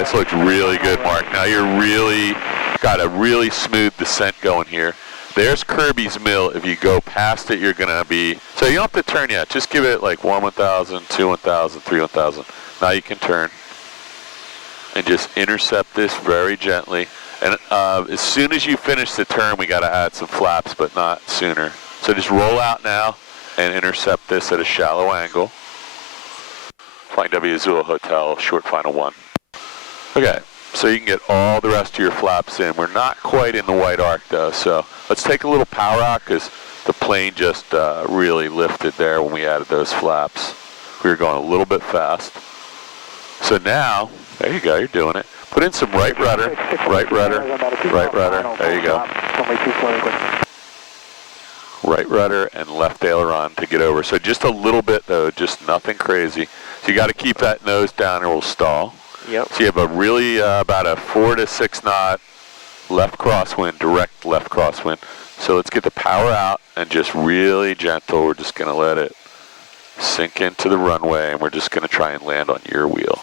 this looks really good, Mark. Now you're really got a really smooth descent going here. There's Kirby's Mill. If you go past it, you're going to be, so you don't have to turn yet. Just give it like 1 1000, 2 1000, 3 1000. Now you can turn and just intercept this very gently. And as soon as you finish the turn, we got to add some flaps, but not sooner. So just roll out now and intercept this at a shallow angle. Flying W Azul Hotel, short final 1. Okay. So you can get all the rest of your flaps in. We're not quite in the white arc though, so let's take a little power out because the plane just really lifted there when we added those flaps. We were going a little bit fast. So now, there you go, you're doing it. Put in some right rudder, right rudder, right rudder, there you go. Right rudder and left aileron to get over. So just a little bit though, just nothing crazy. So you got to keep that nose down or we'll stall. Yep. So you have a really about a 4 to 6 knot left crosswind, direct left crosswind. So let's get the power out and just really gentle. We're just going to let it sink into the runway and we're just going to try and land on your wheel.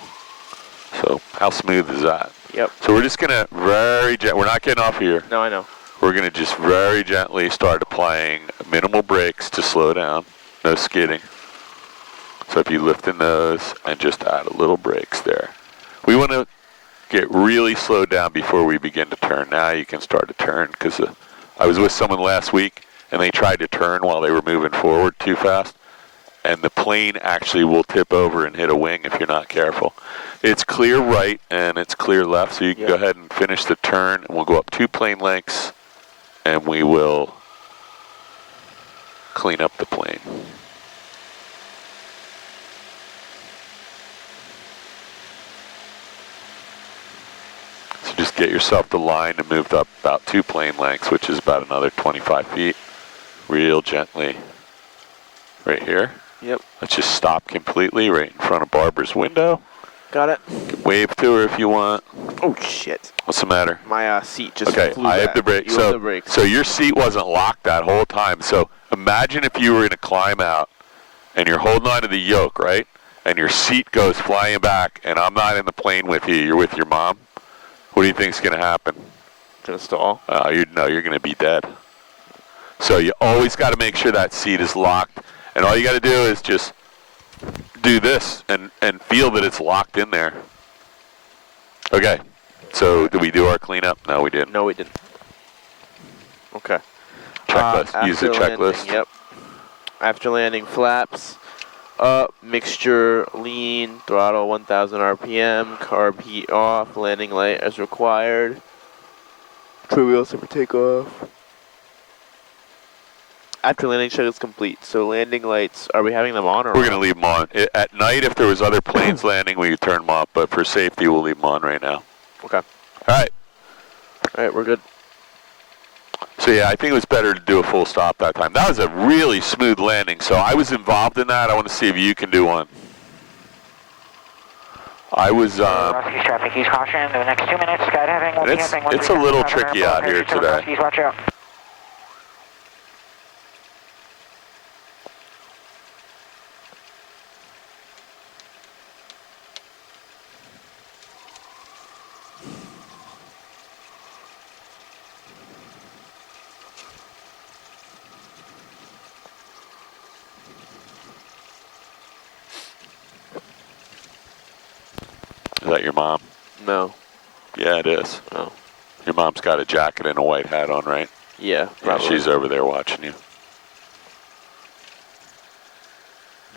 So how smooth is that? Yep. So we're just going to very gently, we're not getting off here. No, I know. We're going to just very gently start applying minimal brakes to slow down, no skidding. So if you lift the nose and just add a little brakes there. We want to get really slowed down before we begin to turn. Now you can start to turn because I was with someone last week and they tried to turn while they were moving forward too fast and the plane actually will tip over and hit a wing if you're not careful. It's clear right and it's clear left, so you can go ahead and finish the turn and we'll go up 2 plane lengths and we will clean up the plane. So just get yourself the line and move up about 2 plane lengths, which is about another 25 feet. Real gently right here. Yep. Let's just stop completely right in front of Barbara's window. Got it. Wave to her if you want. Oh shit. What's the matter? My seat just okay, flew I back. have the brake. You have the brakes. So your seat wasn't locked that whole time. So imagine if you were in a climb out and you're holding on to the yoke, right? And your seat goes flying back and I'm not in the plane with you, you're with your mom. What do you think's going to happen? Gonna stall? You're going to be dead. So you always got to make sure that seat is locked. And all you got to do is just do this and feel that it's locked in there. Okay. So did we do our cleanup? No, we didn't. No, we didn't. Okay. Checklist. Use the checklist. Landing, yep. After landing, flaps up, mixture lean, throttle 1000 RPM, carb heat off, landing light as required. True wheels for takeoff. After landing check is complete. So landing lights, are we having them on or We're going to leave them on. At night, if there was other planes landing, we could turn them off. But for safety, we'll leave them on right now. Okay. All right. All right, we're good. So yeah, I think it was better to do a full stop that time. That was a really smooth landing. So I was involved in that. I want to see if you can do one. I was. Traffic, use caution. The next 2 minutes, skydiving will be happening. It's a little tricky out here today. Watch out. Is that your mom? No. Yeah, it is. Oh. Your mom's got a jacket and a white hat on, right? Yeah, probably. Yeah, she's over there watching you.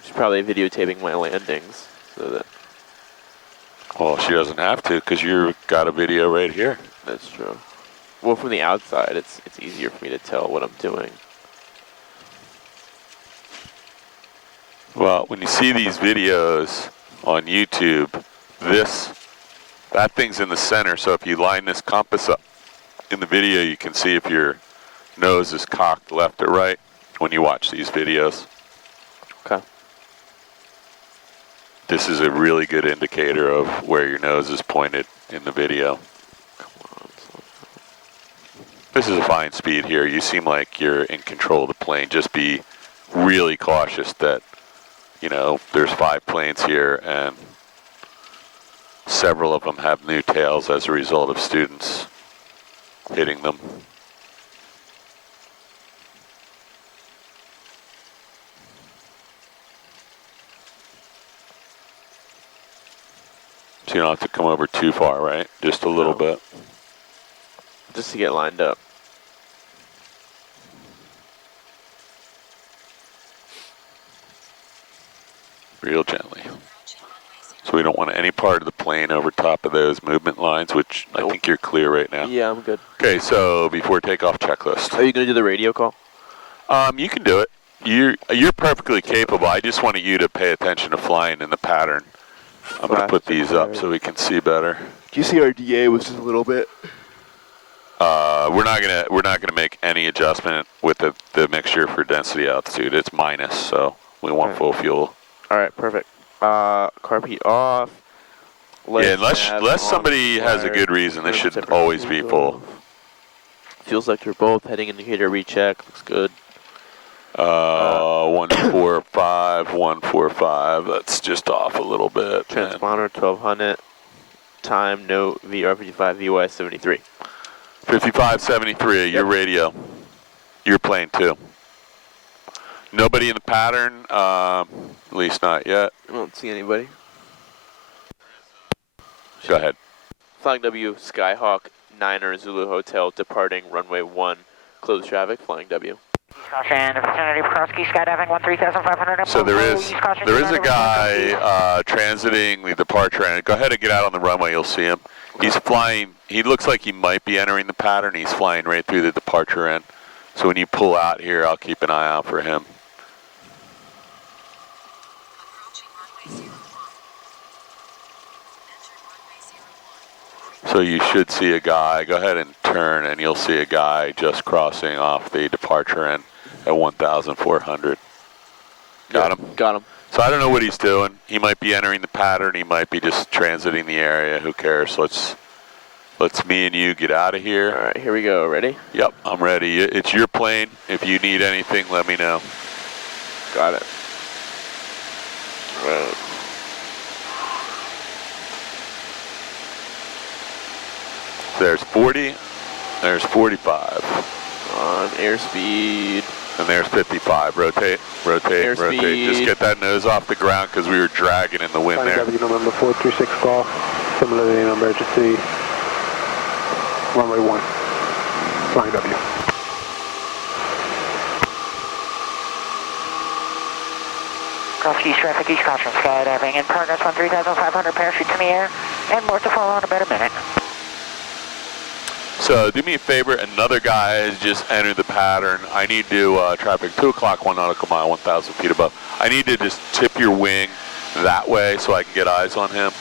She's probably videotaping my landings, so that. Well, she doesn't have to because you've got a video right here. That's true. Well, from the outside, it's easier for me to tell what I'm doing. Well, when you see these videos on YouTube, that thing's in the center, so if you line this compass up in the video, you can see if your nose is cocked left or right when you watch these videos. Okay. This is a really good indicator of where your nose is pointed in the video. This is a fine speed here. You seem like you're in control of the plane. Just be really cautious that, you know, there's 5 planes here and several of them have new tails as a result of students hitting them. So you don't have to come over too far, right? Just a little bit. Just to get lined up. Real gently. So we don't want any part of the plane over top of those movement lines, which I think you're clear right now. Yeah, I'm good. Okay, so before takeoff checklist. Are you going to do the radio call? You can do it. You're perfectly capable. I just wanted you to pay attention to flying in the pattern. I'm going to put these up so we can see better. Do you see our DA was just a little bit? We're not gonna make any adjustment with the mixture for density altitude. It's minus, so we want full fuel. All right, perfect. Carb heat off. Yeah, unless somebody has a good reason, this should always be full. Feels like you're both. Heading indicator recheck. Looks good. 145, 145. That's just off a little bit. Transponder 1200. Time note VR55 VY 73. 5573. Your radio. Your plane too. Nobody in the pattern. At least not yet. I don't see anybody. Go ahead. Flying W, Skyhawk, Niner, Zulu Hotel, departing runway 1. Closed traffic, Flying W. Caution, vicinity of Kroski, skydiving 13,500. So there is a guy transiting the departure end. Go ahead and get out on the runway, you'll see him. He's flying, he looks like he might be entering the pattern. He's flying right through the departure end. So when you pull out here, I'll keep an eye out for him. So you should see a guy, go ahead and turn and you'll see a guy just crossing off the departure end at 1,400. Got him? Got him. So I don't know what he's doing. He might be entering the pattern, he might be just transiting the area, who cares? Let's me and you get out of here. All right, here we go. Ready? Yep, I'm ready. It's your plane. If you need anything, let me know. Got it. Right. There's 40, there's 45. On airspeed. And there's 55. Rotate, rotate, Airspeed. rotate. Just get that nose off the ground because we were dragging in the wind there. W number 436 Golf, similarly in emergency, runway 1, Flying W. Kroski, traffic, east caution, skydiving in progress 13,500, parachutes in the air, and more to follow in about a minute. So do me a favor, another guy has just entered the pattern. I need to, traffic 2 o'clock, 1 nautical mile, 1,000 feet above. I need to just tip your wing that way so I can get eyes on him.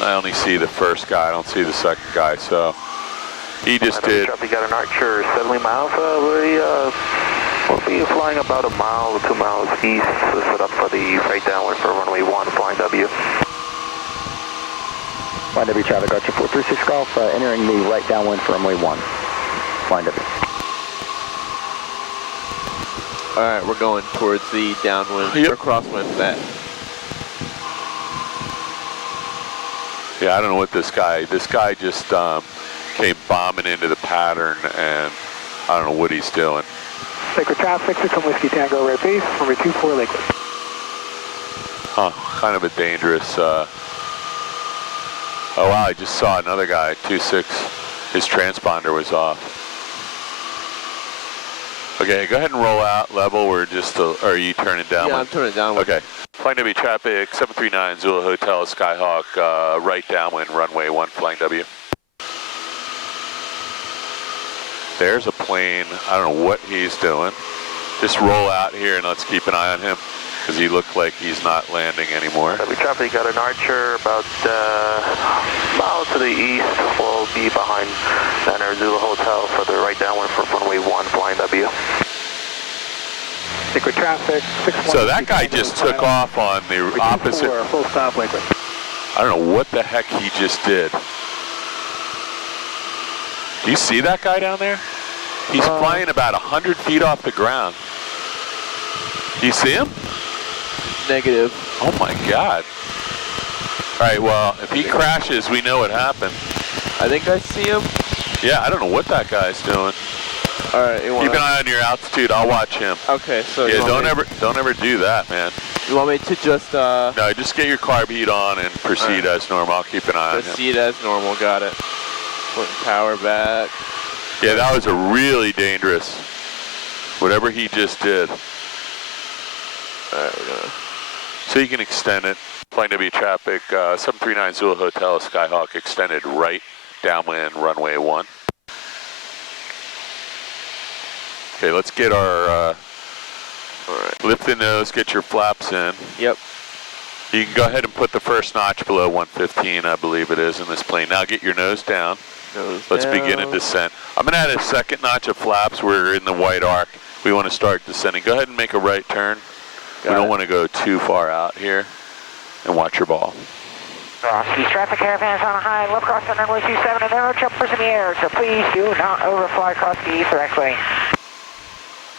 I only see the first guy, I don't see the second guy, so he just did. We got an Archer 70 miles, we'll be flying about a mile or 2 miles east, so set up for the right downwind for runway 1, Flying W. Flying W traffic, Archer 436 Golf, entering the right downwind for runway 1. Flying W. All right, we're going towards the downwind or crosswind net. Yeah, I don't know what this guy just came bombing into the pattern and I don't know what he's doing. Sacred traffic, 61 Whiskey Tango, right base, number 24 Lakewood. Huh, kind of a dangerous, oh wow, I just saw another guy, 26, his transponder was off. Okay, go ahead and roll out, level, we're just, or are you turning down? Yeah, I'm turning downwind. Okay, Flying W traffic, 739 Zulu Hotel, Skyhawk, right downwind, runway 1, Flying W. There's a plane, I don't know what he's doing. Just roll out here and let's keep an eye on him, because he looked like he's not landing anymore. We traffic got an Archer about a mile to the east. We'll be behind Niner Zulu Hotel for the right downwind for runway 1, Flying W. Sacred traffic, 61 So that guy just took off on the opposite. Full stop Lakewood. I don't know what the heck he just did. Do you see that guy down there? He's flying about 100 feet off the ground. Do you see him? Negative. Oh my God. All right, well, if he crashes, we know what happened. I think I see him. Yeah, I don't know what that guy's doing. All right, you Keep an eye on your altitude. I'll watch him. Okay, so Yeah, don't ever do that, man. You want me to just No, just get your carb heat on and proceed as normal. I'll keep an eye on him. proceed as normal? Got it. Putting power back. Yeah, that was a really dangerous. Whatever he just did. All right, we're gonna. So you can extend it. Plane W traffic, 739 Zulu Hotel, Skyhawk extended right, downwind, runway 1. Okay, let's get our, lift the nose, get your flaps in. Yep. You can go ahead and put the first notch below 115, I believe it is in this plane. Now get your nose down. Let's begin a descent. I'm going to add a second notch of flaps. We're in the white arc. We want to start descending. Go ahead and make a right turn. We don't want to go too far out here. And watch your ball. East traffic caravans on a high, left crossing runway 27 and there are jumpers in the air, so please do not overfly across the east directly.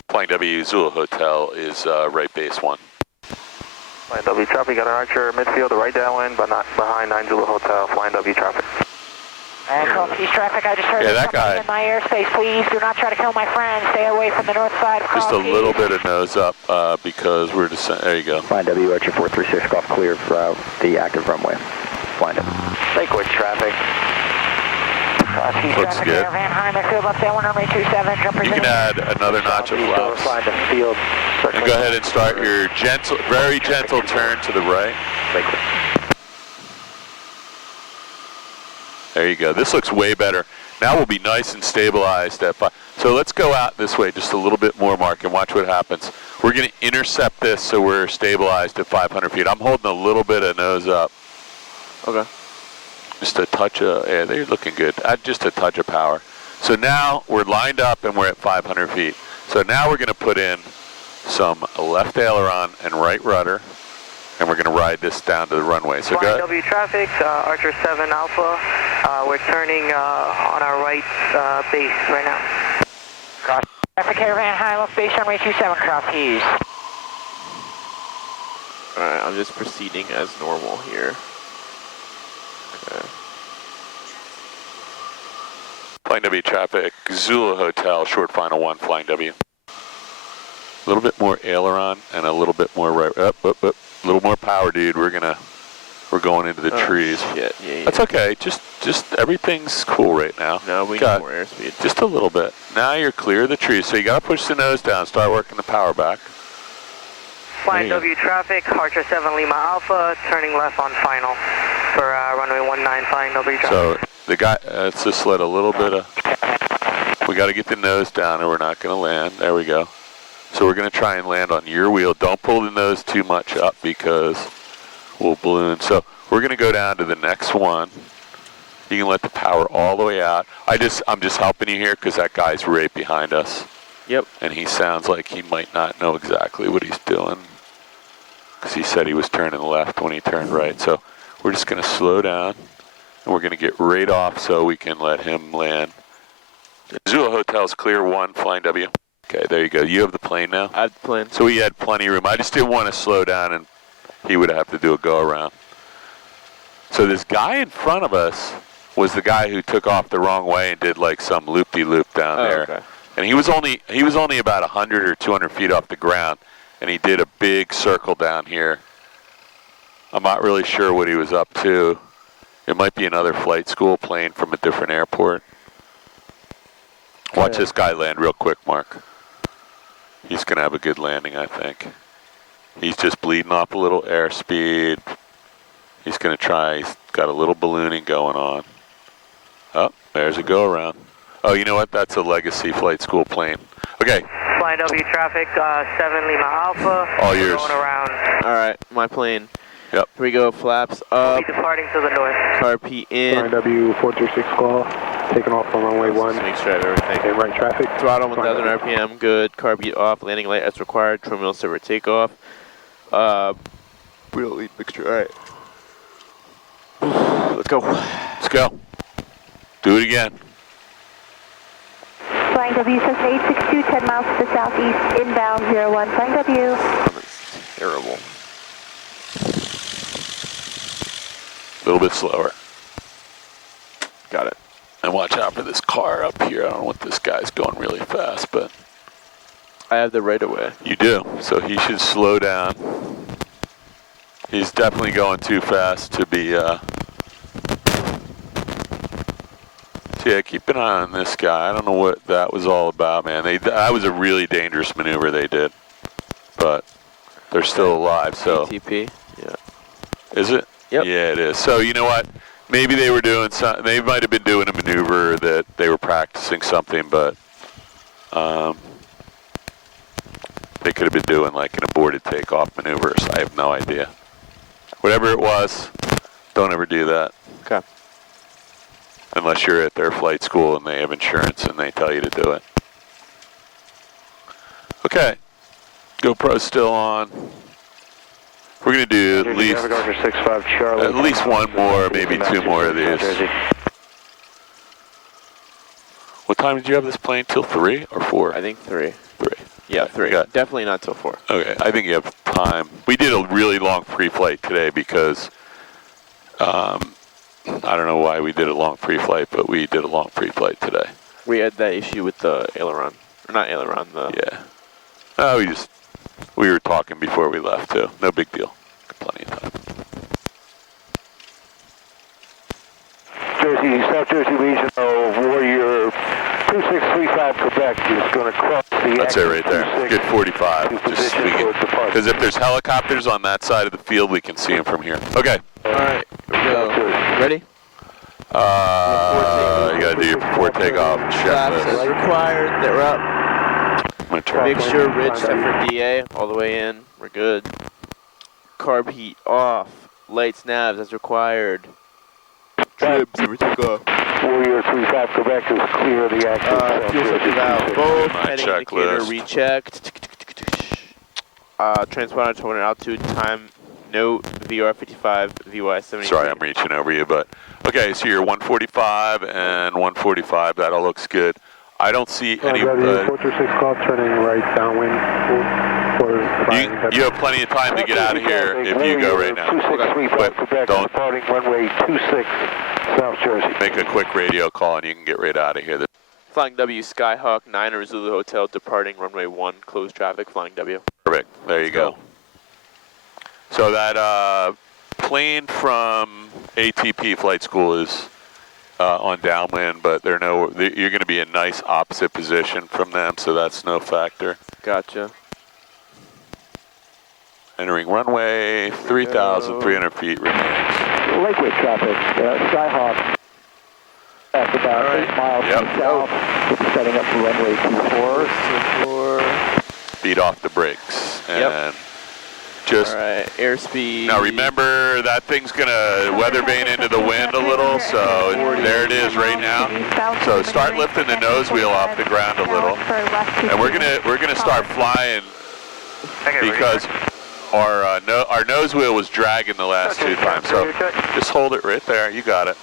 Flying W Zulu Hotel is right base 1. Flying W traffic, got an Archer midfield, right downwind, but not behind 9 Zulu Hotel, Flying W traffic. And East traffic, I just heard that guy in my airspace. Please do not try to kill my friend. Stay away from the north side of Just a little bit of nose up because we're descending. There you go. Flying W Archer 436 golf clear for the active runway. Flying W. Lakewood traffic. East Looks traffic good. caravan high, midfield left down runway 27. Jumpers You in can add another notch of flaps. Flying the field. And go ahead and start your gentle, very gentle turn to the right. Lakewood. There you go. This looks way better. Now we'll be nice and stabilized at 5. So let's go out this way just a little bit more, Mark, and watch what happens. We're going to intercept this so we're stabilized at 500 feet. I'm holding a little bit of nose up. Okay. Just a touch of, yeah, they're looking good. Just a touch of power. So now we're lined up and we're at 500 feet. So now we're going to put in some left aileron and right rudder, and we're going to ride this down to the runway. So Flying go. W traffic, Archer 7 Alpha. We're turning on our right base right now. Cross traffic caravan high, left base runway 27, cross keys. Alright, I'm just proceeding as normal here. Okay. Flying W traffic, Zulu Hotel, short final 1, Flying W. A little bit more aileron and a little bit more right, up. A little more power, dude. We're going into the trees. Shit. Yeah. That's okay. Just everything's cool right now. No, we Got need more airspeed. just a little bit. Now you're clear of the trees, so you got to push the nose down. Start working the power back. Flying There you W traffic, Archer 7 Lima Alpha, turning left on final for runway 19, Flying W traffic. So the guy, let's just let a little bit of. We got to get the nose down, or we're not going to land. There we go. So we're going to try and land on your wheel. Don't pull the nose too much up because we'll balloon. So we're going to go down to the next one. You can let the power all the way out. I'm just helping you here because that guy's right behind us. Yep. And he sounds like he might not know exactly what he's doing because he said he was turning left when he turned right. So we're just going to slow down and we're going to get right off so we can let him land. Zulu Hotel's clear 1, Flying W. Okay, there you go. You have the plane now? I have the plane. So we had plenty of room. I just didn't want to slow down and he would have to do a go around. So this guy in front of us was the guy who took off the wrong way and did like some loop-de-loop down there. Okay. And he was only about 100 or 200 feet off the ground, and he did a big circle down here. I'm not really sure what he was up to. It might be another flight school plane from a different airport. Watch this guy land real quick, Mark. He's going to have a good landing, I think. He's just bleeding off a little airspeed. He's going to try. He's got a little ballooning going on. Oh, there's a go around. Oh, you know what? That's a legacy flight school plane. Okay. Flying W traffic, 7 Lima Alpha. All yours. Going around. Alright, my plane. Yep. Here we go, flaps We'll up, be departing to the north. carb heat in. Flying W 436 call, taking off on runway 1. Just make sure I have everything. And right traffic. Throttle 1000 RPM, good. Carb heat off, landing light as required. Trim wheel silver takeoff. Real lead mixture, alright. Let's go. Let's go. Do it again. Flying W, Cessna 862, 10 miles to the southeast, inbound 01, Flying W. That's terrible. little bit slower. Got it. And watch out for this car up here. I don't know what this guy's going really fast, but I have the right of way. you do. So he should slow down. He's definitely going too fast to be, so yeah, keep an eye on this guy. I don't know what that was all about, man. That was a really dangerous maneuver they did, but they're still alive, so. ATP, yeah. Is it? Yep. Yeah, it is. So you know what? Maybe they were doing some. They might have been doing a maneuver that they were practicing something, but they could have been doing like an aborted takeoff maneuver. So I have no idea. Whatever it was, don't ever do that. Okay. Unless you're at their flight school and they have insurance and they tell you to do it. Okay. GoPro's still on. We're going to do at least one more, maybe two more of these. What time did you have this plane? Till 3 or 4? I think 3. 3. Yeah, Okay, 3. Definitely not till 4. Okay, I think you have time. We did a really long pre-flight today because I don't know why we did a long pre-flight, but we did a long pre-flight today. We had that issue with the aileron. Or not aileron, the... Yeah. Oh, we were talking before we left, too. No big deal. Plenty of time. Jersey, South Jersey Regional Warrior 2635 Quebec is going to cross the... That's it right there. Good 45. Just because if there's helicopters on that side of the field, we can see them from here. Okay. All right, here we go. Ready? You got to do your before takeoff Flaps as checklist. required. They're up. I'm going to try. Mixture rich for DA. All the way in. We're good. Carb heat off. Lights, navs as required. Trips, everything go. Warrior 35 Quebec is clear of the active. Fuel filter valve both. My Heading indicator checklist. rechecked. Transponder total altitude time note VR 55 VY 70. Sorry, I'm reaching over you, but okay. So you're 145 and 145. That all looks good. I don't see any. 426 call, turning right downwind. You have plenty of time to get out of here if you go right now. 2635 Quebec Don't departing runway 26 South Jersey. make a quick radio call and you can get right out of here. Flying W Skyhawk 9 Zulu Hotel departing runway 1 closed traffic. Flying W. Perfect. There you go. So that plane from ATP Flight School is on downwind, but you're going to be in nice opposite position from them, so that's no factor. Gotcha. Entering runway, 3,300 feet remains. Lakewood traffic, Skyhawk. That's about 8 miles to the south. We'll be setting up for runway 24. Beat off the brakes. And just... All right, airspeed. Now remember, that thing's going to weather vane into the wind a little, so there it is right now. So start lifting the nose wheel off the ground a little. And we're gonna start flying because our nose wheel was dragging the last 2 times. So just hold it right there. You got it.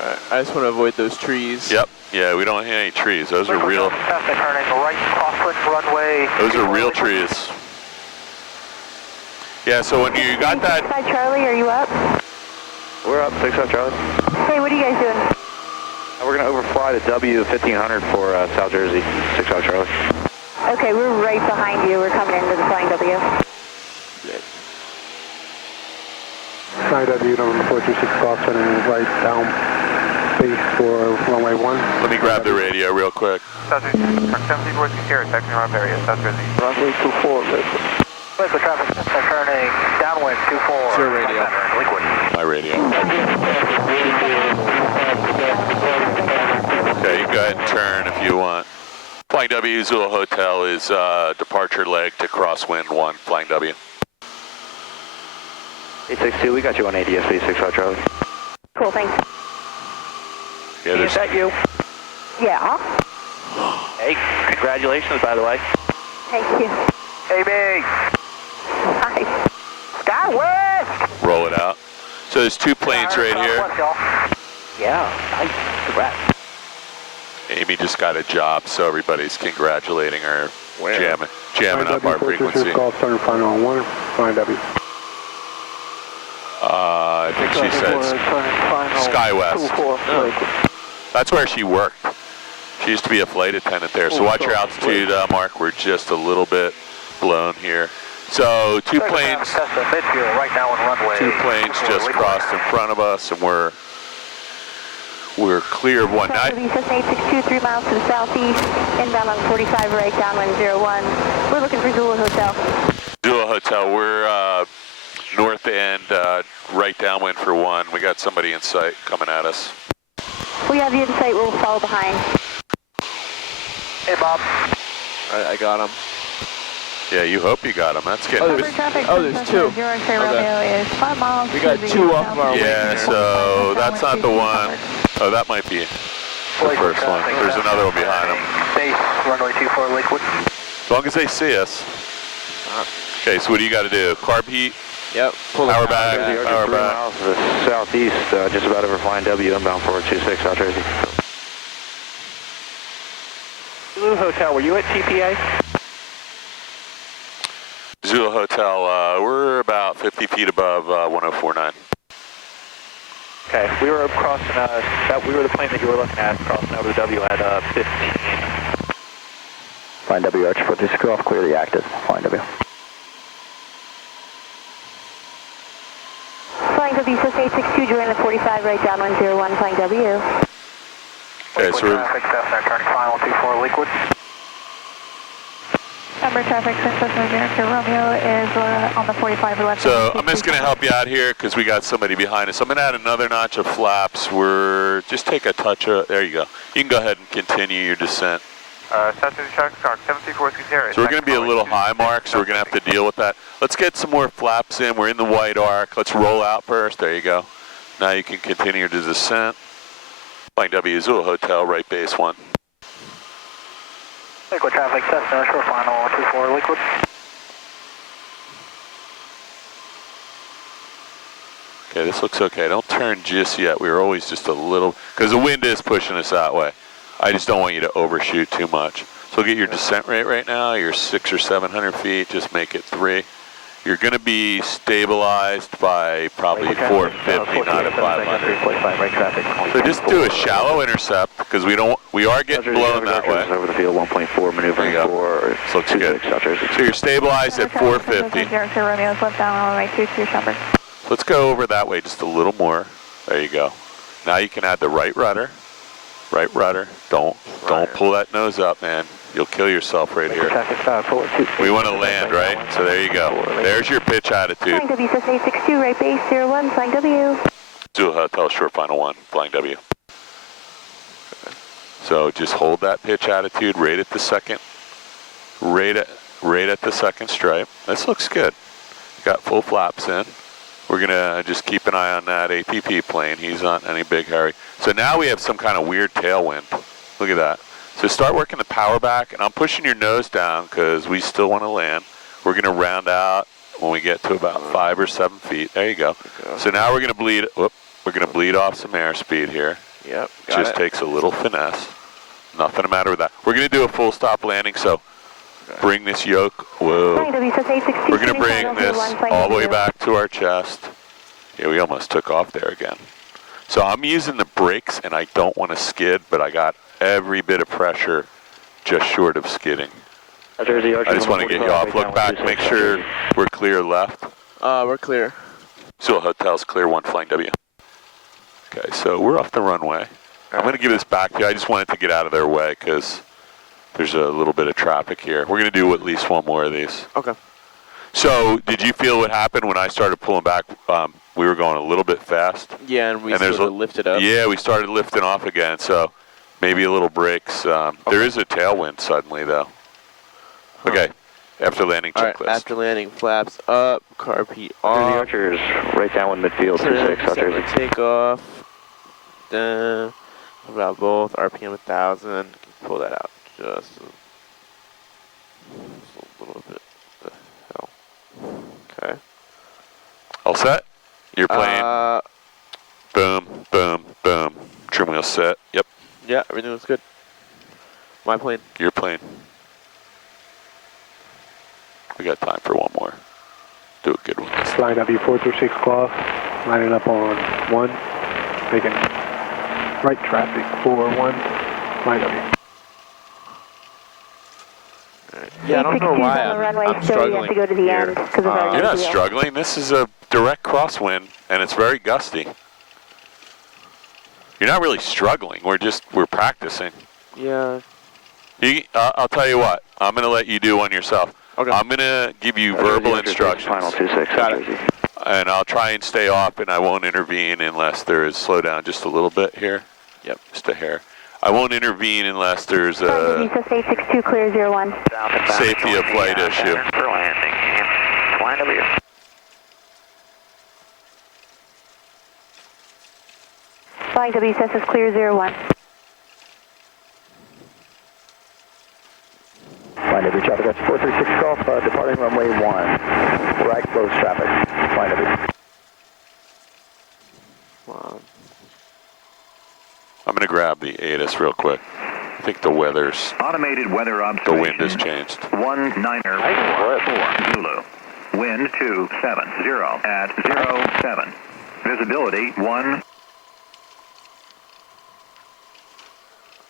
All right, I just want to avoid those trees. Yep. Yeah, we don't hit any trees. Those are real. Those are real trees. Yeah. So when you got that. Hi Charlie, are you up? We're up, 6 up, Charlie. Hey, what are you guys doing? We're going to overfly the W1500 for South Jersey, 6 out, Charlie. Okay, we're right behind you. We're coming into the Flying W. Flying W, number 426 call, turning right down base for runway 1. Let me grab the radio real quick. South Jersey, 70 towards the area, taxiing around area, South Jersey. Runway 24, Liquid traffic, turning downwind 24. It's your radio. Liquid. My radio. Okay, you can go ahead and turn if you want. Flying W, Zulu Hotel is departure leg to crosswind 1, Flying W. 862, we got you on ADS 6 out, Charlie. Cool, thanks. Yeah, Is that you? Yeah. Hey, congratulations, by the way. Thank you. Hey, Big. Hi. Skywest! roll it out. So there's 2 planes right here. Yeah, nice. Congrats. Amy just got a job, so everybody's congratulating her, jamming up our frequency. Call, starting final on 1, Flying W. I think she said SkyWest. That's where she worked. She used to be a flight attendant there. So watch your altitude, Mark. We're just a little bit blown here. So two planes just crossed in front of us, and we're clear of one. Cessna 862, 3 miles to the southeast, inbound on 45, right downwind 01. We're looking for Zula Hotel. Zula Hotel, we're north end, right downwind for 1. We got somebody in sight coming at us. We have you in sight, we'll follow behind. Hey, Bob. All right, I got him. Yeah, you hope you got him. That's good. There's 2. Okay. Is 5 miles we got 2 off of our way. Yeah, so that's not the one. Oh, that might be the first one. There's another one behind him. Base, runway 24, Lakewood. As long as they see us. Okay, so what do you got to do? Carb heat? Yep. Power back. Power back. miles to the southeast, just about over flying W, inbound 426, South Jersey. Zulu Hotel, were you at TPA? Zula Hotel, we're about 50 feet above 1049. Okay, we were crossing, we were the plane that you were looking at, crossing over the W at 15. Flying W, Archer 426, off, clear the active, flying W. Flying W, Cessna 862, join the 45, right downwind 01, flying W. Okay, so we're... Traffic, Cessna, turning final 24, Lakewood. Number traffic, Cessna America Romeo is on the 45 left. So I'm just going to help you out here because we got somebody behind us. I'm going to add another notch of flaps. We're just take a touch of, there you go. You can go ahead and continue your descent. South Jersey Shark, 73460. So we're going to be a little high, Mark, so we're going to have to deal with that. Let's get some more flaps in. We're in the white arc. Let's roll out first. There you go. Now you can continue your descent. Flying W, Zulu Hotel, right base 1. Lakewood traffic, Cessna, short final 24, Lakewood. Okay, this looks okay. Don't turn just yet. We were always just a little, because the wind is pushing us that way. I just don't want you to overshoot too much. So get your descent rate right now. You're 600 or 700 feet. Just make it 3. You're going to be stabilized by probably 450, not at 500. So just do a shallow intercept because we are getting blown that way. Over the field, 1.4, maneuvering for. This looks good. So you're stabilized at 450. Romeo's left down on the way 22 Shepherd. Let's go over that way just a little more. There you go. Now you can add the right rudder. Right rudder. Don't pull that nose up, man. You'll kill yourself right here. We want to land, right? So there you go. There's your pitch attitude. Flying W, Cessna 862, right base 01, flying W. Zulu Hotel, short final 1, flying W. So just hold that pitch attitude right at the second, right at the second stripe. This looks good. Got full flaps in. We're gonna just keep an eye on that ATP plane. He's not in any big hurry. So now we have some kind of weird tailwind. Look at that. So start working the power back, and I'm pushing your nose down because we still want to land. We're going to round out when we get to about 5 or 7 feet. There you go. So now we're going to bleed. Whoop, we're going to bleed off some airspeed here. Yep. Just takes a little finesse. Nothing the matter with that. We're going to do a full stop landing. So bring this yoke. Whoa. We're going to bring this all the way back to our chest. Yeah, we almost took off there again. So I'm using the brakes, and I don't want to skid, but I got every bit of pressure just short of skidding. I just want to get you off. Look back, make sure we're clear left. We're clear. Zulu Hotel's clear 1, flying W. Okay, so we're off the runway. I'm going to give this back to you. I just wanted to get out of their way because there's a little bit of traffic here. We're going to do at least one more of these. Okay. So did you feel what happened when I started pulling back? We were going a little bit fast. Yeah, and we sort of lifted up. Yeah, we started lifting off again, so maybe a little brakes. There is a tailwind suddenly, though. Okay, after landing checklist. All right, after landing, flaps up, carb heat off. The Archer's right down in midfield, 26, South Jersey. Takeoff. Down. About both, RPM 1,000. Pull that out just a little bit. What the hell? Okay. All set? You're playing. Boom, boom, boom. Trim wheel set. Yep. Yeah, everything looks good. My plane. Your plane. We got time for one more. Do a good one. Flying W426 cloth. lining up on 1, making right traffic for 1, flying W. Yeah, I don't know why I'm struggling to go to the here. end because of our You're not deal. struggling. This is a direct crosswind, and it's very gusty. You're not really struggling. We're practicing. Yeah. I'll tell you what. I'm going to let you do one yourself. Okay. I'm going to give you verbal instructions. Final 26, Got it. Jersey. And I'll try and stay off, and I won't intervene unless there is slow down just a little bit here. Yep. Just a hair. I won't intervene unless there's a 862 clear 01. safety of flight issue. For landing. Flying W. Flying W, Cessna clear 01. Flying W traffic, that's 436 Golf, departing runway 1. Right close traffic. Flying W. Wow. I'm going to grab the ATIS real quick. I think the weather's, Automated weather the observation. wind has changed. 1944 Zulu. Wind 270 at 07. Visibility 1.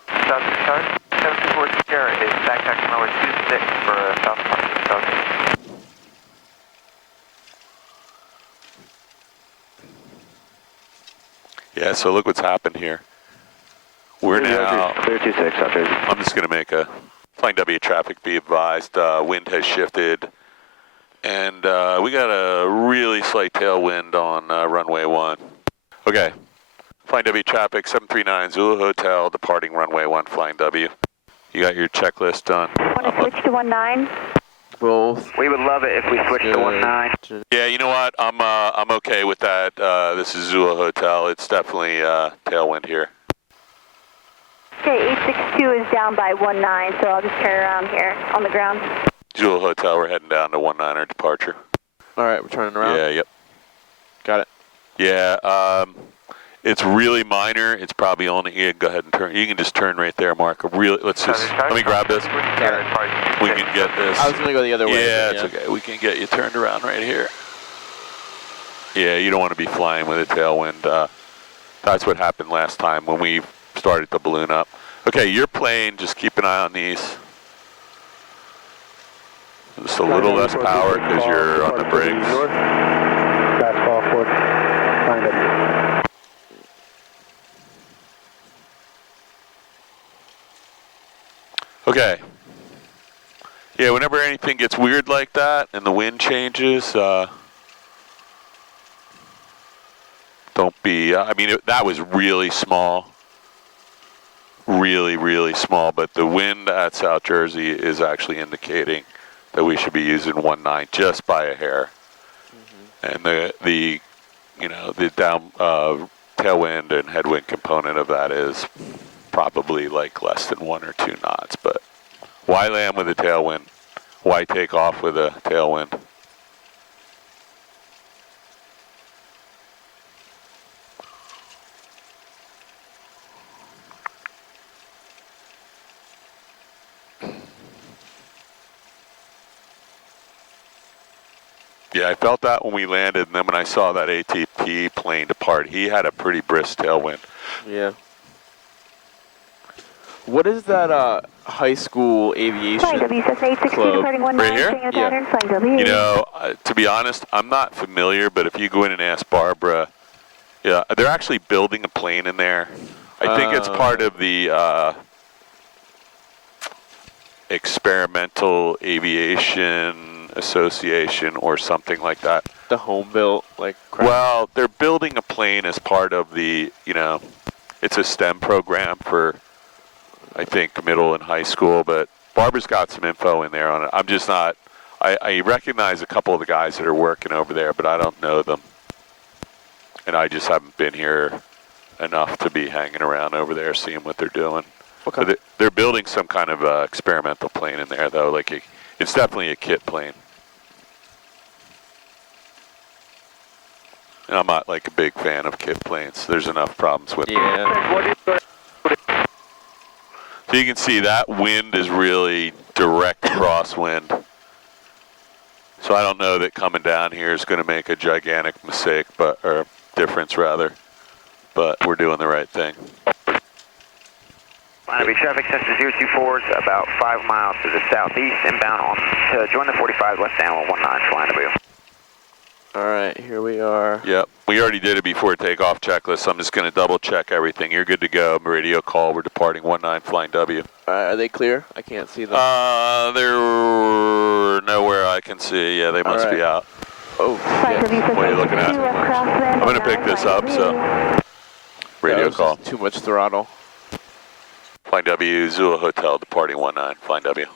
South Star, 724 Sierra is backtrack runway 26 for South Park. Yeah, so look what's happened here. We're now, Clear 26, South Jersey. I'm just going to make a flying W traffic be advised. Wind has shifted, and we got a really slight tailwind on runway 1. Okay, flying W traffic 739 Zulu Hotel, departing runway 1, flying W. You got your checklist done? Want to switch to 19? Both. We would love it if we switched to 19. Yeah, you know what? I'm okay with that. This is Zulu Hotel. It's definitely tailwind here. Okay, 862 is down by 19, so I'll just turn around here on the ground. Zulu Hotel, we're heading down to 19er departure. All right, we're turning around. Yeah, yep. Got it. Yeah, it's really minor. It's probably only, yeah, go ahead and turn. You can just turn right there, Mark. Really, let me grab this. We can get this. I was going to go the other way. Yeah, it's okay. We can get you turned around right here. Yeah, you don't want to be flying with a tailwind. That's what happened last time when we started the balloon up. Okay, your plane, just keep an eye on these. Just a little less power because you're on the brakes. Fast call for flying W. Okay. Yeah, whenever anything gets weird like that and the wind changes, don't be, I mean, that was really small. Really, really small, but the wind at South Jersey is actually indicating that we should be using 19 just by a hair. And the you know, the down tailwind and headwind component of that is probably like less than 1 or 2 knots. But why land with a tailwind? Why take off with a tailwind? Yeah, I felt that when we landed, and then when I saw that ATP plane depart, he had a pretty brisk tailwind. Yeah. What is that high school aviation Flying W, Cessna 862 club? departing 19, Right here? staying in Yeah. pattern, Flying W. You know, to be honest, I'm not familiar, but if you go in and ask Barbara, yeah, they're actually building a plane in there. I think it's part of the Experimental Aviation Association or something like that. The home built, like, crap. Well, they're building a plane as part of the, you know, it's a STEM program for, I think, middle and high school, but Barbara's got some info in there on it. I'm just not, I recognize a couple of the guys that are working over there, but I don't know them. And I just haven't been here enough to be hanging around over there seeing what they're doing. Okay. But they're building some kind of experimental plane in there, though. Like it's definitely a kit plane. And I'm not like a big fan of kit planes. There's enough problems with them. Yeah. So you can see that wind is really direct crosswind. So I don't know that coming down here is going to make a gigantic mistake, but or difference rather, but we're doing the right thing. Miami traffic, Cessna 024 is about 5 miles to the southeast, inbound on to join the 45 left down 19, flying W. Alright, here we are. Yep, we already did it before takeoff checklist, so I'm just going to double check everything. You're good to go. Radio call, we're departing 19, flying W. Are they clear? I can't see them. They're nowhere I can see. Yeah, they must be out. Oh, yeah. What are you looking at? I'm going to pick this up, so. Radio call. Too much throttle. Flying W, Zulu Hotel, departing 19, flying W.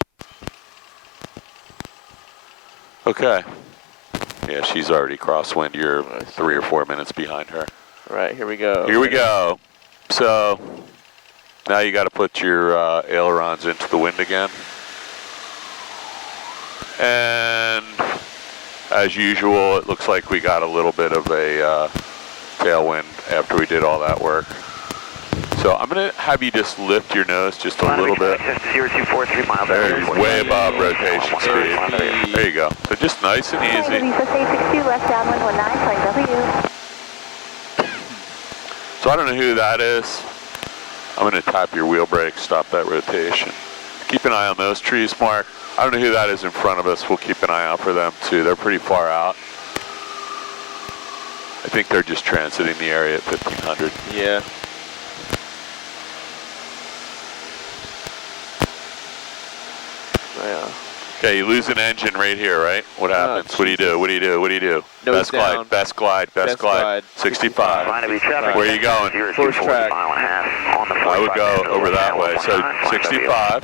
Okay. Yeah, she's already crosswind. You're 3 or 4 minutes behind her. All right, here we go. Here we go. So, now you got to put your ailerons into the wind again. And as usual, it looks like we got a little bit of a tailwind after we did all that work. So I'm going to have you just lift your nose just a little bit. 0243 miles. There, you're way above rotation speed. There you go. So just nice and easy. So I don't know who that is. I'm going to tap your wheel brake, stop that rotation. Keep an eye on those trees, Mark. I don't know who that is in front of us. We'll keep an eye out for them too. They're pretty far out. I think they're just transiting the area at 1500. Yeah. Okay, you lose an engine right here, right? What happens? What do you do? What do you do? What do you do? Nose down. Best glide. 65. Where are you going? Force track. I would go over that way. So 65.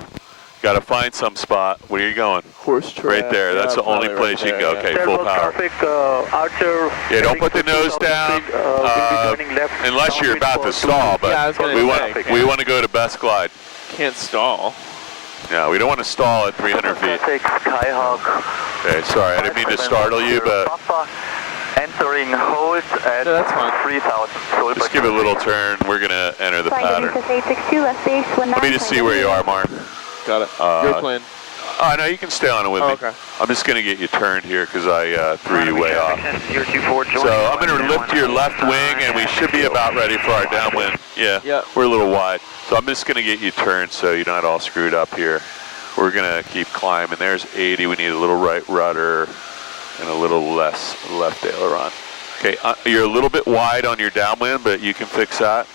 Got to find some spot. Where are you going? Horse track. Right there. That's the only place you can go. Okay, full power. Yeah, don't put the nose down unless you're about to stall. But we want to go to best glide. Can't stall. Yeah, we don't want to stall at 300 feet. Okay, sorry, I didn't mean to startle you, but entering hold at 3,000. Just give it a little turn. We're going to enter the pattern. Let me just see where you are, Mark. Got it. Your plan. Oh, no, you can stay on it with me. Okay. I'm just going to get you turned here because I threw you way off. 024, So I'm going to lift your left wing, and we should be about ready for our downwind. Yeah, we're a little wide. So I'm just going to get you turned so you're not all screwed up here. We're going to keep climbing. There's 80. We need a little right rudder and a little less left aileron. Okay, you're a little bit wide on your downwind, but you can fix that.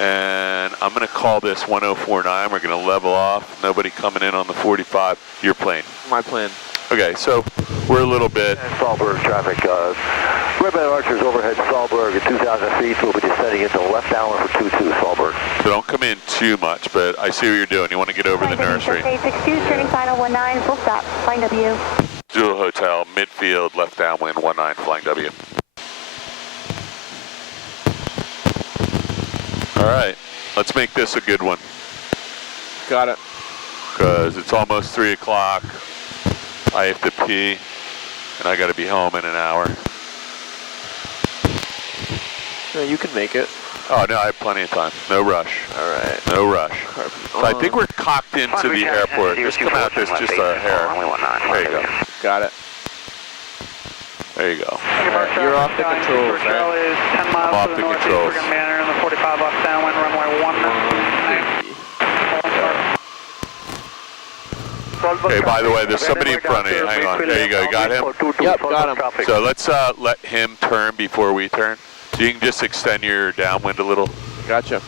And I'm going to call this 1049. We're going to level off. Nobody coming in on the 45. Your plane. My plane. Okay, so we're a little bit. Saalburg traffic. Redman Archers overhead Saalburg at 2,000 feet. We'll be descending into the left downwind for 22 Saalburg. So don't come in too much, but I see what you're doing. You want to get over the nursery. 862, turning final 19, full stop, flying W. Zulu Hotel, midfield, left downwind, 19, flying W. All right, let's make this a good one. Got it. Because it's almost 3 o'clock. I have to pee, and I got to be home in an hour. No, you can make it. Oh, no, I have plenty of time. No rush. All right. No rush. So I think we're cocked into the airport. Just come out this just a hair. There you go. Got it. There you go. You're off the controls, right? Is 10 miles I'm off the controls. We're going to be entering the 45 left downwind, runway 19. Okay, by the way, there's somebody in front of you. Hang on. There you go. You got him? Yep, got him. So let's let him turn before we turn. So you can just extend your downwind a little. Gotcha.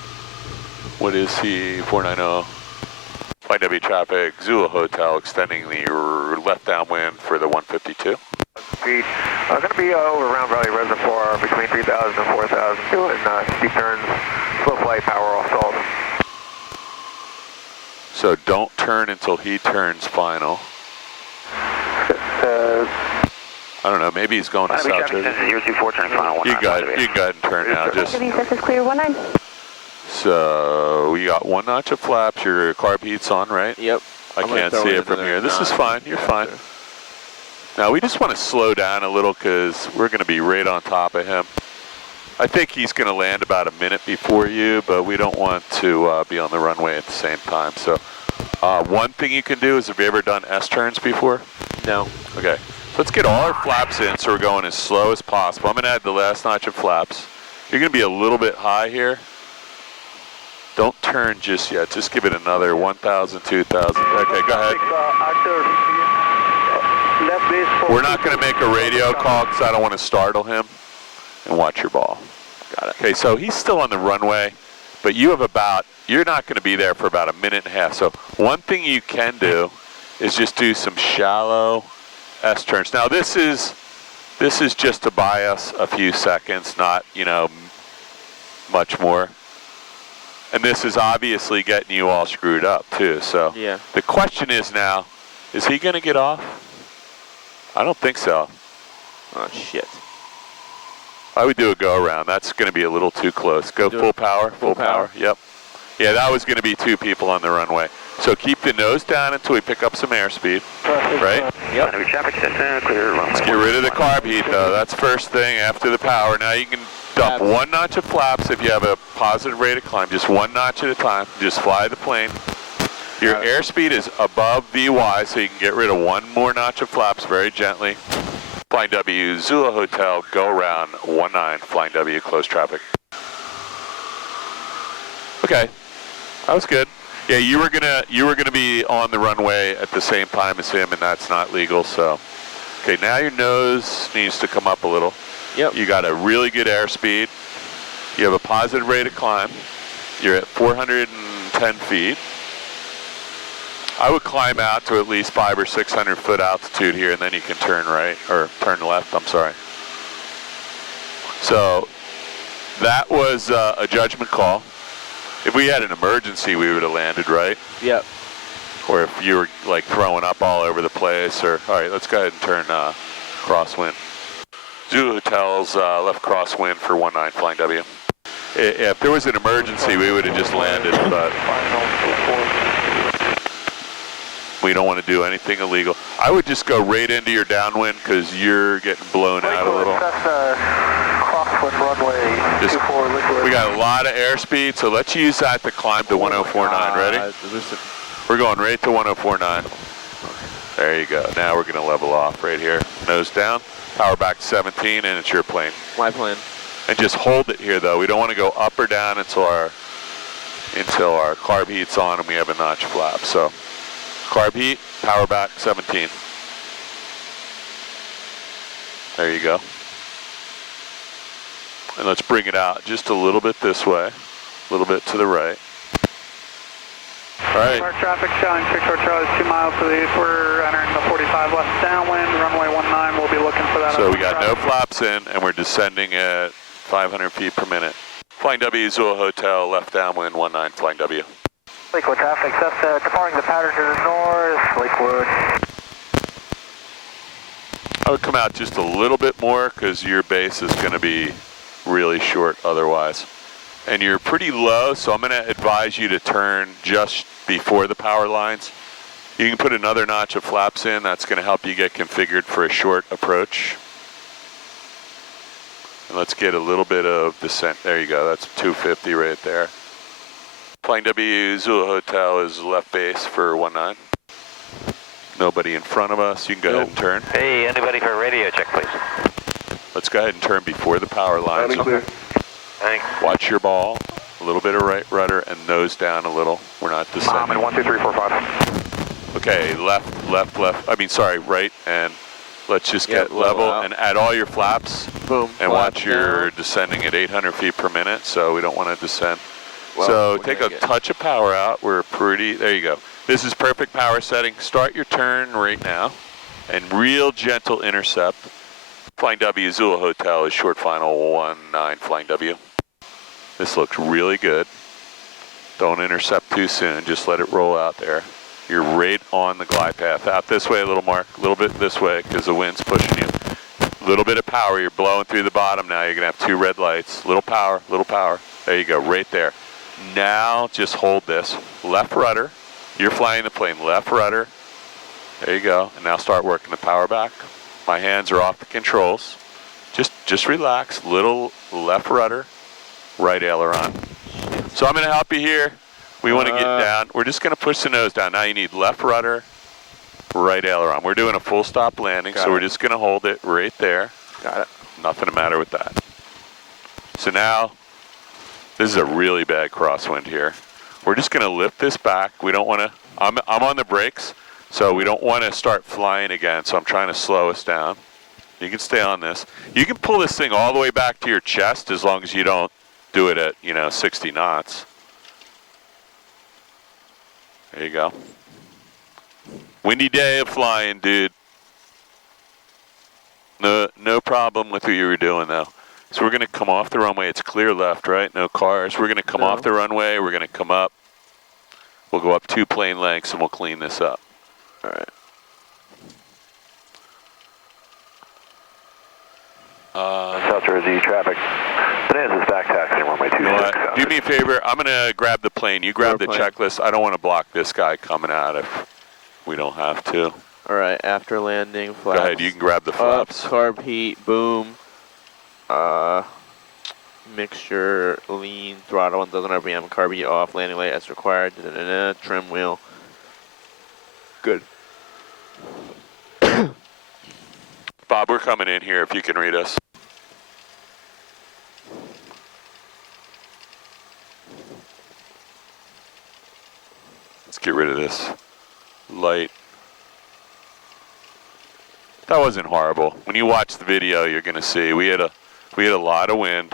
What is he? 490. Flight W traffic, Zulu Hotel, extending the left downwind for the 152. Speed. Going to be over Round Valley Reservoir between 3,000 and 4,000. Doing steep turns, slow flight, power off salt. So don't turn until he turns final. I don't know, maybe he's going to South Jersey. You can go ahead and turn now. Just is clear 19. So we got 1 notch of flaps. Your carb heat's on, right? Yep. I can't see it from here. This is fine. You're fine. Now we just want to slow down a little because we're going to be right on top of him. I think he's going to land about a minute before you, but we don't want to be on the runway at the same time. So one thing you can do is, have you ever done S-turns before? No. Okay. So let's get all our flaps in so we're going as slow as possible. I'm going to add the last notch of flaps. You're going to be a little bit high here. Don't turn just yet. Just give it another 1,000, 2,000. Okay, go ahead. We're not going to make a radio call because I don't want to startle him. And watch your ball. Got it. Okay, so he's still on the runway, but you're not going to be there for about a minute and a half. So one thing you can do is just do some shallow S-turns. Now this is just to buy us a few seconds, not, much more. And this is obviously getting you all screwed up too. So yeah. The question is now, is he going to get off? I don't think so. Oh shit. I would do a go around. That's going to be a little too close. Go full power. Full power. Yep. Yeah, that was going to be 2 people on the runway. So keep the nose down until we pick up some airspeed. Right? Yep. Traffic Cessna, clear runway. Let's get rid of the carb heat though. That's first thing after the power. Now you can dump 1 notch of flaps if you have a positive rate of climb. Just 1 notch at a time. Just fly the plane. Your airspeed is above VY, so you can get rid of 1 more notch of flaps very gently. Flying W, Zulu Hotel, go around 19, Flying W, close traffic. Okay, that was good. Yeah, you were gonna be on the runway at the same time as him, and that's not legal. So, okay, now your nose needs to come up a little. Yep. You got a really good airspeed. You have a positive rate of climb. You're at 410 feet. I would climb out to at least 500 or 600 foot altitude here, and then you can turn right, or turn left, I'm sorry. So that was a judgment call. If we had an emergency, we would have landed, right? Yep. Or if you were like throwing up all over the place, or, all right, let's go ahead and turn crosswind. Zulu Hotel's left crosswind for 19, Flying W. If there was an emergency, we would have just landed, but we don't want to do anything illegal. I would just go right into your downwind because you're getting blown out a little. Crosswind runway 24 liquid. We got a lot of airspeed, so let's use that to climb to 1049. Ready? We're going right to 1049. There you go. Now we're going to level off right here. Nose down, power back to 17, and it's your plane. My plane. And just hold it here, though. We don't want to go up or down until our carb heat's on and we have a notch flap. So. Carb heat, power back, 17. There you go. And let's bring it out just a little bit this way, a little bit to the right. All right. Our traffic showing Victor Charlie 2 miles to the east. We're entering the 45 left downwind, runway 19. We'll be looking for that. So we got no flaps in, and we're descending at 500 feet per minute. Flying W, Zulu Hotel, left downwind, 19, Flying W. Lakewood traffic, Cessna departing the pattern to the north, Lakewood. I would come out just a little bit more because your base is going to be really short otherwise. And you're pretty low, so I'm going to advise you to turn just before the power lines. You can put another notch of flaps in. That's going to help you get configured for a short approach. And let's get a little bit of descent. There you go. That's 250 right there. Flying W, Zulu Hotel is left base for 19. Nobody in front of us. You can go ahead and turn. Hey, anybody for a radio check, please? Let's go ahead and turn before the power lines. Clear. Thanks. Watch your ball. A little bit of right rudder and nose down a little. We're not descending. And 1, 2, 3, 4, 5. Okay, left. I mean, sorry, right. And let's just get level and add all your flaps. Boom. And watch your descending at 800 feet per minute. So we don't want to descend. So take a touch of power out. We're pretty, there you go. This is perfect power setting. Start your turn right now and real gentle intercept. Flying W, Zulu Hotel is short final 19, Flying W. This looks really good. Don't intercept too soon, just let it roll out there. You're right on the glide path. Out this way a little, Mark, a little bit this way because the wind's pushing you. A little bit of power, you're blowing through the bottom now. You're gonna have 2 red lights. Little power, little power. There you go, right there. Now just hold this, left rudder. You're flying the plane, left rudder. There you go, and now start working the power back. My hands are off the controls. Just relax, little left rudder, right aileron. So I'm gonna help you here. We wanna get down. We're just gonna push the nose down. Now you need left rudder, right aileron. We're doing a full stop landing, so we're just gonna hold it right there. Got it. Nothing the matter with that. So now, this is a really bad crosswind here. We're just gonna lift this back. We don't wanna, I'm on the brakes, so we don't wanna start flying again, so I'm trying to slow us down. You can stay on this. You can pull this thing all the way back to your chest as long as you don't do it at, 60 knots. There you go. Windy day of flying, dude. No problem with what you were doing though. So we're gonna come off the runway. It's clear left, right? No cars. We're gonna come off the runway. We're gonna come up. We'll go up 2 plane lengths and we'll clean this up. All right. South Jersey traffic. Bonanza's back taxi runway 26. Do me a favor. I'm gonna grab the plane. You grab the checklist. I don't want to block this guy coming out if we don't have to. All right. After landing, flaps. Go ahead. You can grab the flaps. Carb heat. Boom. Mixture, lean, throttle 1000 RPM, carb heat off, landing light as required. Trim wheel. Good. Bob, we're coming in here if you can read us. Let's get rid of this light. That wasn't horrible. When you watch the video, you're going to see we had a lot of wind.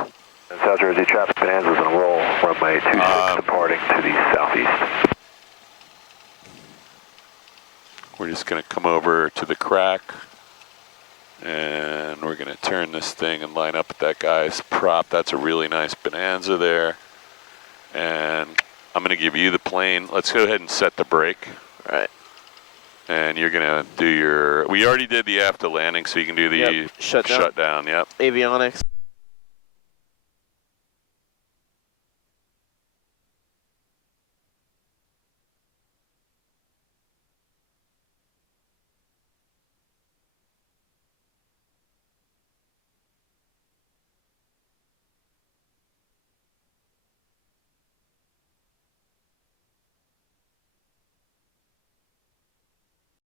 South Jersey traffic, Bonanza's on a roll, runway 26 departing to the southeast. We're just going to come over to the crack. And we're going to turn this thing and line up with that guy's prop. That's a really nice Bonanza there. And I'm going to give you the plane. Let's go ahead and set the brake. All right. And you're going to do your, we already did the after landing, so you can do the shutdown. Yep. Avionics.